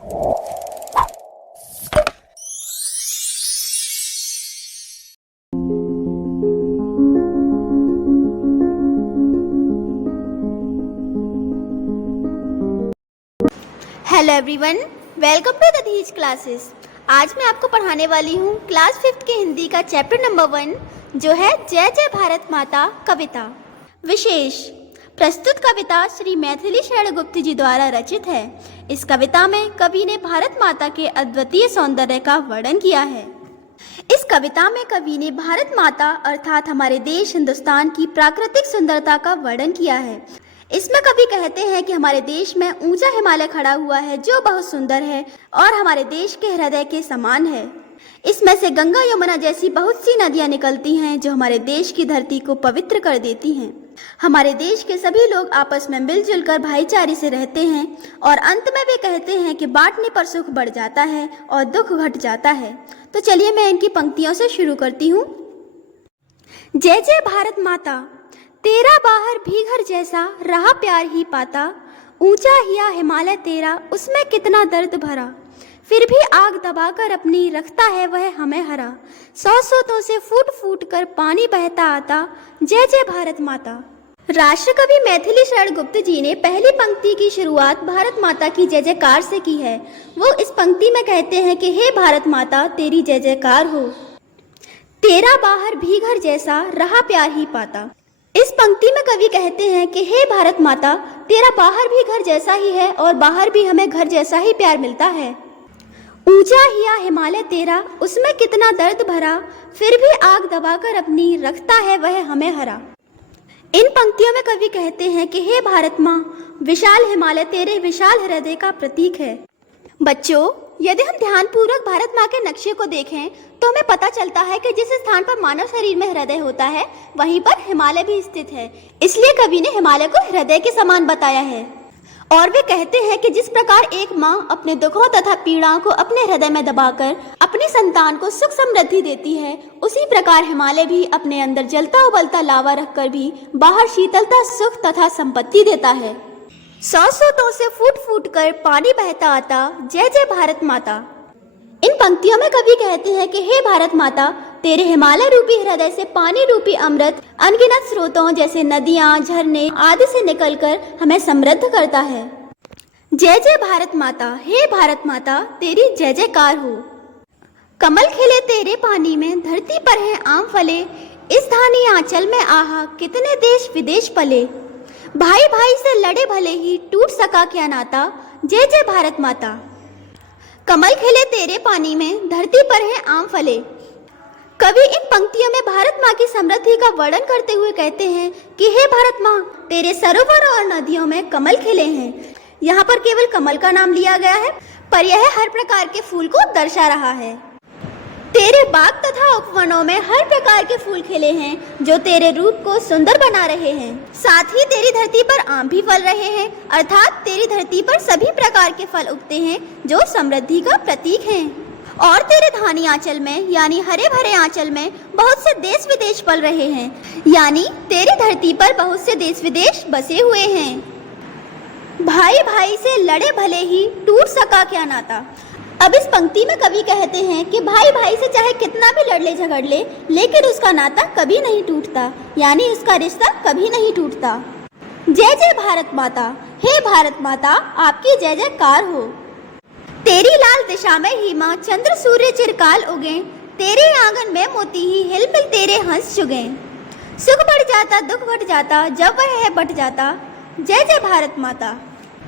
Hello everyone, welcome to the these classes. आज मैं आपको पढ़ाने वाली हूँ क्लास 5th के हिंदी का चैप्टर नंबर 1 जो है जय जय भारत माता कविता। विशेष प्रस्तुत कविता श्री मैथिली शरण गुप्त जी द्वारा रचित है। इस कविता में कवि ने भारत माता के अद्वितीय सौंदर्य का वर्णन किया है। इस कविता में कवि ने भारत माता अर्थात हमारे देश हिंदुस्तान की प्राकृतिक सुंदरता का वर्णन किया है। इसमें कवि कहते हैं कि हमारे देश में ऊंचा हिमालय खड़ा हुआ है जो बहुत सुंदर है और हमारे देश के हृदय के समान है। इसमें से गंगा यमुना जैसी बहुत सी नदियां निकलती हैं जो हमारे देश की धरती को पवित्र कर देती हैं। हमारे देश के सभी लोग आपस में मिलजुल कर भाईचारे से रहते हैं और अंत में वे कहते हैं कि बांटने पर सुख बढ़ जाता है और दुख घट जाता है। तो चलिए मैं इनकी पंक्तियों से शुरू करती हूँ। जय जय भारत माता, तेरा बाहर भी घर जैसा रहा प्यार ही पाता, ऊंचा हिया हिमालय तेरा उसमें कितना दर्द भरा, फिर भी आग दबाकर अपनी रखता है वह हमें हरा, सौ सोतों से फूट फूट कर पानी बहता आता, जय जय भारत माता। राष्ट्र कवि मैथिली शरण गुप्त जी ने पहली पंक्ति की शुरुआत भारत माता की जय जयकार से की है। वो इस पंक्ति में कहते हैं कि हे भारत माता तेरी जय जयकार हो, तेरा बाहर भी घर जैसा रहा प्यार ही पाता। इस पंक्ति में कवि कहते हैं कि हे भारत माता तेरा बाहर भी घर जैसा ही है और बाहर भी हमें घर जैसा ही प्यार मिलता है। ऊंचा हिया हिमालय तेरा उसमें कितना दर्द भरा, फिर भी आग दबाकर अपनी रखता है वह हमें हरा। इन पंक्तियों में कवि कहते हैं कि हे भारत माँ, विशाल हिमालय तेरे विशाल हृदय का प्रतीक है। बच्चों, यदि हम ध्यानपूर्वक भारत माँ के नक्शे को देखें तो हमें पता चलता है कि जिस स्थान पर मानव शरीर में हृदय होता है वहीं पर हिमालय भी स्थित है। इसलिए कवि ने हिमालय को हृदय के समान बताया है। और वे कहते हैं कि जिस प्रकार एक माँ अपने दुखों तथा पीड़ाओं को अपने हृदय में दबाकर अपनी संतान को सुख समृद्धि देती है, उसी प्रकार हिमालय भी अपने अंदर जलता उबलता लावा रखकर भी बाहर शीतलता, सुख तथा संपत्ति देता है। सौ सोतों से फूट फूट कर पानी बहता आता, जय जय भारत माता। इन पंक्तियों में कवि कहते हैं कि हे भारत माता तेरे हिमालय रूपी हृदय से पानी रूपी अमृत अनगिनत स्रोतों जैसे नदियां, झरने आदि से निकलकर हमें समृद्ध करता है। जय जय भारत माता, हे भारत माता तेरी जय जयकार हो। कमल खिले तेरे पानी में, धरती पर है आम फले, इस धानी आंचल में आहा कितने देश विदेश पले, भाई भाई से लड़े भले ही टूट सका क्या नाता, जय जय भारत माता। कमल खिले तेरे पानी में, धरती पर है आम फले। कवि इन पंक्तियों में भारत माँ की समृद्धि का वर्णन करते हुए कहते हैं कि हे भारत माँ तेरे सरोवर और नदियों में कमल खिले हैं। यहाँ पर केवल कमल का नाम लिया गया है पर यह हर प्रकार के फूल को दर्शा रहा है। तेरे बाग तथा उपवनों में हर प्रकार के फूल खिले हैं जो तेरे रूप को सुंदर बना रहे हैं। साथ ही तेरी धरती पर आम भी फल रहे हैं, अर्थात तेरी धरती पर सभी प्रकार के फल उगते हैं जो समृद्धि का प्रतीक हैं। और तेरे धानी आंचल में यानी हरे भरे आंचल में बहुत से देश विदेश पल रहे हैं, यानी तेरी धरती पर बहुत से देश विदेश बसे हुए हैं। भाई भाई से लड़े भले ही टूट सका क्या नाता। अब इस पंक्ति में कवि कहते हैं कि भाई भाई से चाहे कितना भी लड़ ले झगड़ ले लेकिन उसका नाता कभी नहीं टूटता, यानी उसका रिश्ता कभी नहीं टूटता। जय जय भारत माता, हे भारत माता आपकी जय जयकार हो। तेरी लाल दिशा में ही माँ चंद्र सूर्य चिरकाल उगे, तेरे आंगन में मोती ही हिलमिल तेरे हंस चुगे, सुख बढ़ जाता दुख घट जाता जब वह है बट जाता, जय जय भारत माता।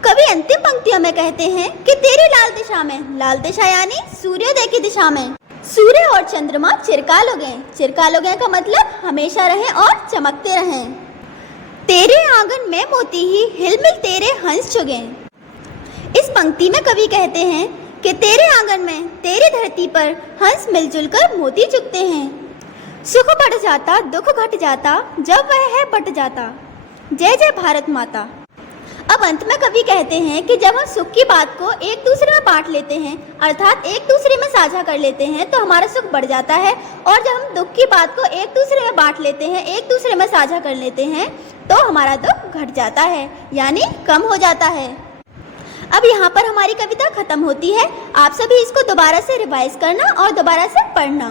कवि अंतिम पंक्तियों में कहते हैं कि तेरी लाल दिशा में, लाल दिशा यानी सूर्योदय की दिशा में, सूर्य और चंद्रमा चिरकाल उगे। चिरकाल उगे का मतलब हमेशा रहें और चमकते रहें। तेरे आंगन में मोती ही हिलमिल तेरे हंस चुगे। इस पंक्ति में कवि कहते हैं कि तेरे आंगन में, तेरी धरती पर हंस मिलजुल कर मोती चुगते हैं, सुख बढ़ जाता दुख घट जाता जब वह है बट जाता, जय जय भारत माता। अब अंत में कवि कहते हैं कि जब हम सुख की बात को एक दूसरे में बांट लेते हैं अर्थात एक दूसरे में साझा कर लेते हैं तो हमारा सुख बढ़ जाता है, और जब हम दुख की बात को एक दूसरे में बांट लेते हैं, एक दूसरे में साझा कर लेते हैं तो हमारा दुख घट जाता है, यानी कम हो जाता है। अब यहाँ पर हमारी कविता खत्म होती है। आप सभी इसको दोबारा से रिवाइज करना और दोबारा से पढ़ना।